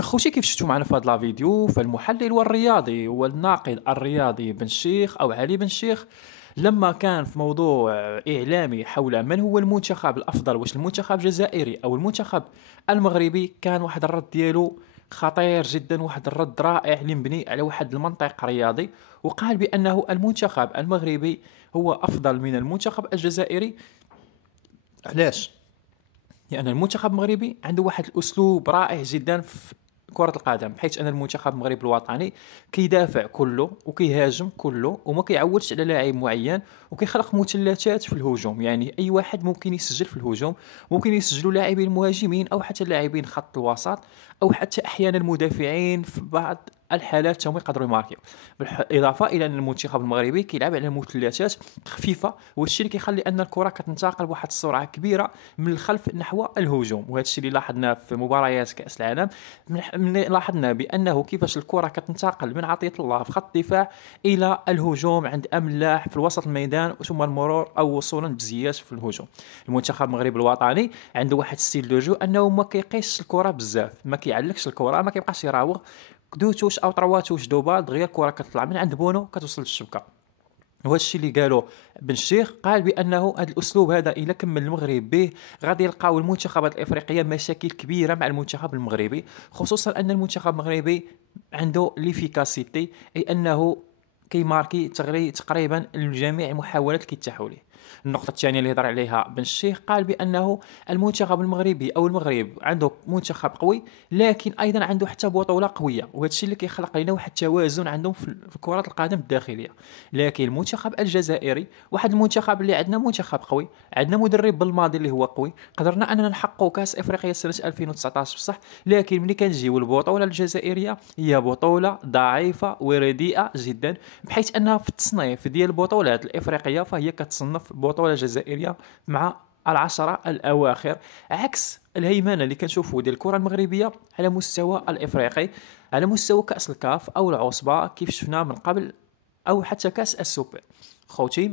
خوتي كيف شفتوا معنا في هذا الفيديو، فالمحلل والرياضي والناقد الرياضي بن شيخ او علي بن شيخ لما كان في موضوع اعلامي حول من هو المنتخب الافضل، واش المنتخب الجزائري او المنتخب المغربي، كان واحد الرد ديالو خطير جدا، واحد الرد رائع اللي مبني على واحد المنطق رياضي، وقال بانه المنتخب المغربي هو افضل من المنتخب الجزائري. علاش؟ لأن المنتخب المغربي عنده واحد الأسلوب رائع جدا في كرة القدم، بحيث أن المنتخب المغربي الوطني كيدافع كله وكيهاجم كله وما كيعولش على لاعب معين، وكيخلق مثلثات في الهجوم، يعني أي واحد ممكن يسجل في الهجوم، ممكن يسجلوا لاعبين مهاجمين أو حتى لاعبين خط الوسط أو حتى أحيانا مدافعين في بعض الحالات هم يقدروا يماركيو. بالاضافه الى ان المنتخب المغربي كيلعب على مثلثات خفيفه، والشيء اللي كيخلي ان الكره كتنتقل بواحد السرعه كبيره من الخلف نحو الهجوم، وهذا الشيء اللي لاحظناه في مباريات كاس العالم. لاحظنا بانه كيفاش الكره كتنتقل من عطيه الله في خط الدفاع الى الهجوم عند املاح في وسط الميدان، ثم المرور او وصولا بزياش في الهجوم. المنتخب المغربي الوطني عنده واحد ستيل دو جو انه ما كيقيسش الكره بزاف، ما كيعلقش الكره، ما كيبقاش يراوغ دوتوش او طرواتوش دوبال دغيا الكره كتطلع من عند بونو كتوصل للشبكه. وهذا الشيء اللي قالوا بن الشيخ، قال بانه هذا الاسلوب هذا الا كمل المغرب به غادي يلقاو المنتخبات الافريقيه مشاكل كبيره مع المنتخب المغربي، خصوصا ان المنتخب المغربي عنده ليفيكاسيتي، اي انه كيماركي تقريبا جميع المحاولات اللي كيتاحوا ليه. النقطة الثانية اللي هضر عليها بن الشيخ، قال بأنه المنتخب المغربي أو المغرب عنده منتخب قوي، لكن أيضا عنده حتى بطولة قوية، وهذا الشيء اللي كيخلق لنا واحد التوازن عندهم في كرة القدم الداخلية. لكن المنتخب الجزائري واحد المنتخب اللي عندنا منتخب قوي، عندنا مدرب بالماضي اللي هو قوي، قدرنا أننا نحققوا كأس إفريقيا سنة 2019 بصح، لكن ملي كنجيو البطولة الجزائرية هي بطولة ضعيفة ورديئة جدا، بحيث أنها في التصنيف ديال البطولات الإفريقية فهي كتصنف بطولة جزائرية مع العشرة الأواخر، عكس الهيمنة اللي كنشوفوا ديال الكرة المغربية على مستوى الإفريقي، على مستوى كأس الكاف أو العصبة كيف شفنا من قبل، أو حتى كأس السوبر. خوتي